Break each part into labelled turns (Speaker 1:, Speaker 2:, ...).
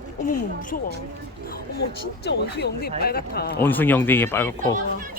Speaker 1: 어머머 무서워. 어머 진짜 원숭이 엉덩이 빨갛다.
Speaker 2: 원숭이 엉덩이에 빨갛고.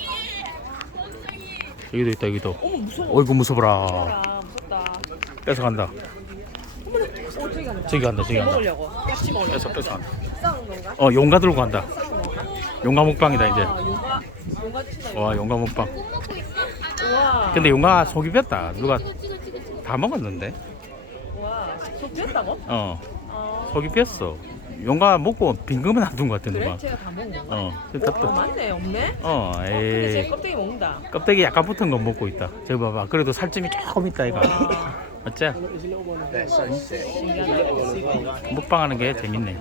Speaker 2: 여기도 있다 여기도.
Speaker 1: 어머 무서워.
Speaker 2: 어이구 무서워라.
Speaker 1: 무서워라 무섭다.
Speaker 2: 뺏어간다.
Speaker 1: 어머나 저기 간다.
Speaker 2: 저기 간다 저기 간다.
Speaker 1: 먹으려고. 같이 먹으려고.
Speaker 2: 뺏어간다.
Speaker 1: 싸우는 건가?
Speaker 2: 용가 들고 간다. 용가 먹방이다 이제.
Speaker 1: 아 용가 친다.
Speaker 2: 와 용가 먹방.
Speaker 1: 우와.
Speaker 2: 근데 용가 속이 뺐다. 누가 다 먹었는데?
Speaker 1: 와. 속 뺐다고?
Speaker 2: 어
Speaker 1: 아.
Speaker 2: 속이 뺐어. 용가 먹고 빈금은 안 둔 것 같아
Speaker 1: 그래?
Speaker 2: 누가.
Speaker 1: 제가 다 먹은 건가? 맞네 없네. 근데 제
Speaker 2: 에이.
Speaker 1: 껍데기 먹는다.
Speaker 2: 껍데기 약간 붙은 거 먹고 있다. 저기 봐봐. 그래도 살점이 조금 있다 이거.
Speaker 1: 와.
Speaker 2: 맞지?
Speaker 1: 신기하다.
Speaker 2: 먹방하는 게 재밌네.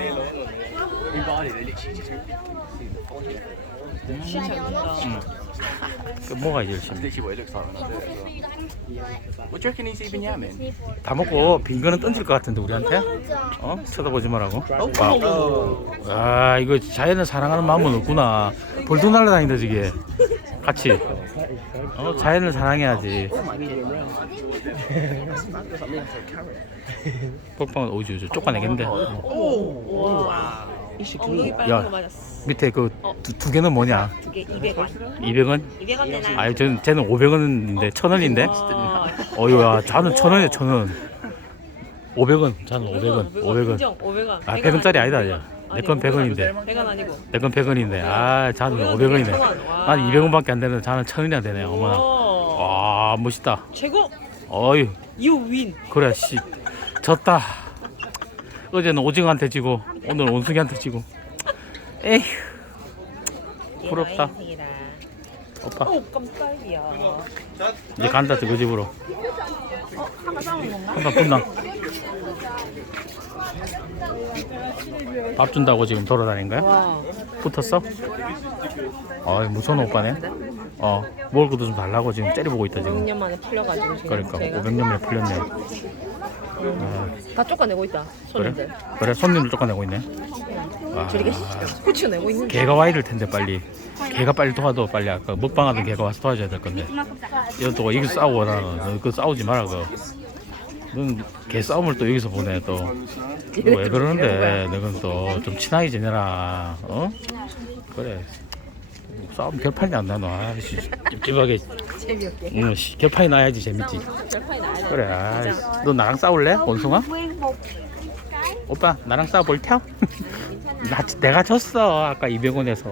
Speaker 1: 진짜 잘 먹는다.
Speaker 2: 그 먹어야지 열심히.
Speaker 3: literally what it looks like when I do it as well. What do you reckon he's even yamming?
Speaker 2: 다 먹고 빈 거는 던질 것 같은데 우리한테? 쳐다보지 말라고. 와, 이거 자연을 사랑하는 마음은 없구나. 벌도 날아다닌다 저게. 같이. 자연을 사랑해야지. 뻑빵은 오지 쫓아내겠는데.
Speaker 1: 오. 와. 엉덩이
Speaker 2: 야.
Speaker 1: 빨간 거 맞았어.
Speaker 2: 밑에 그 두 개는 뭐냐?
Speaker 1: 두 개 200원.
Speaker 2: 200원?
Speaker 1: 200원 내놔.
Speaker 2: 아니 쟤는 500원인데 1000원인데?
Speaker 1: 와.
Speaker 2: 어이야, 자는 1000원이야 1000원. 500원, 자는 500원, 500원.
Speaker 1: 인정 500원.
Speaker 2: 아 100원짜리 아니다 야. 내 건 100원인데.
Speaker 1: 100원 아니고.
Speaker 2: 내 건 100원인데. 아 자는 500원이네. 난 200원밖에 안 되는데 자는 1000원이나 되네. 어머나.
Speaker 1: 오.
Speaker 2: 와 멋있다.
Speaker 1: 최고.
Speaker 2: 어이
Speaker 1: You win.
Speaker 2: 그래 씨 졌다. 어제는 오징어한테 지고 오늘 원숭이한테 지고. 에휴 부럽다. 오빠
Speaker 1: 오 깜짝이야.
Speaker 2: 이제 간다 그 집으로.
Speaker 1: 하나 싸운 건가?
Speaker 2: 한번 붙나? 밥 준다고 지금 돌아다닌 거야?
Speaker 1: 와.
Speaker 2: 붙었어? 어이 무서운 오빠네. 먹을 것도 좀 달라고 지금 째려보고 있다 지금.
Speaker 1: 500년 만에 풀려가지고 지금
Speaker 2: 그러니까
Speaker 1: 제가
Speaker 2: 500년 만에 풀렸네.
Speaker 1: 다 쫓아내고 있다.
Speaker 2: 그래?
Speaker 1: 손님들.
Speaker 2: 그래 손님을 쫓아내고 있네. 아,
Speaker 1: 저리게 후추내고 있는.
Speaker 2: 개가 와야 될 텐데 빨리. 개가 빨리 도와도 빨리 아까 먹방하던 개가 와서 도와줘야 될 건데. 이것도 여기 싸우고 나는 그 싸우지 마라 그. 넌개 싸움을 또 여기서 보내 또. 왜 그러는데? 너는 또 좀 친하게 지내라. 그래. 싸움 결판이 안 나노. 아이씨 찝찝하게.
Speaker 1: 재미없게.
Speaker 2: 응, 결판이 나야지 재밌지.
Speaker 1: 절판이 나야 돼.
Speaker 2: 그래. 아이씨. 너 나랑 싸울래? 원숭아? 오빠 나랑 싸워볼 텨? 내가 졌어 아까 200원에서.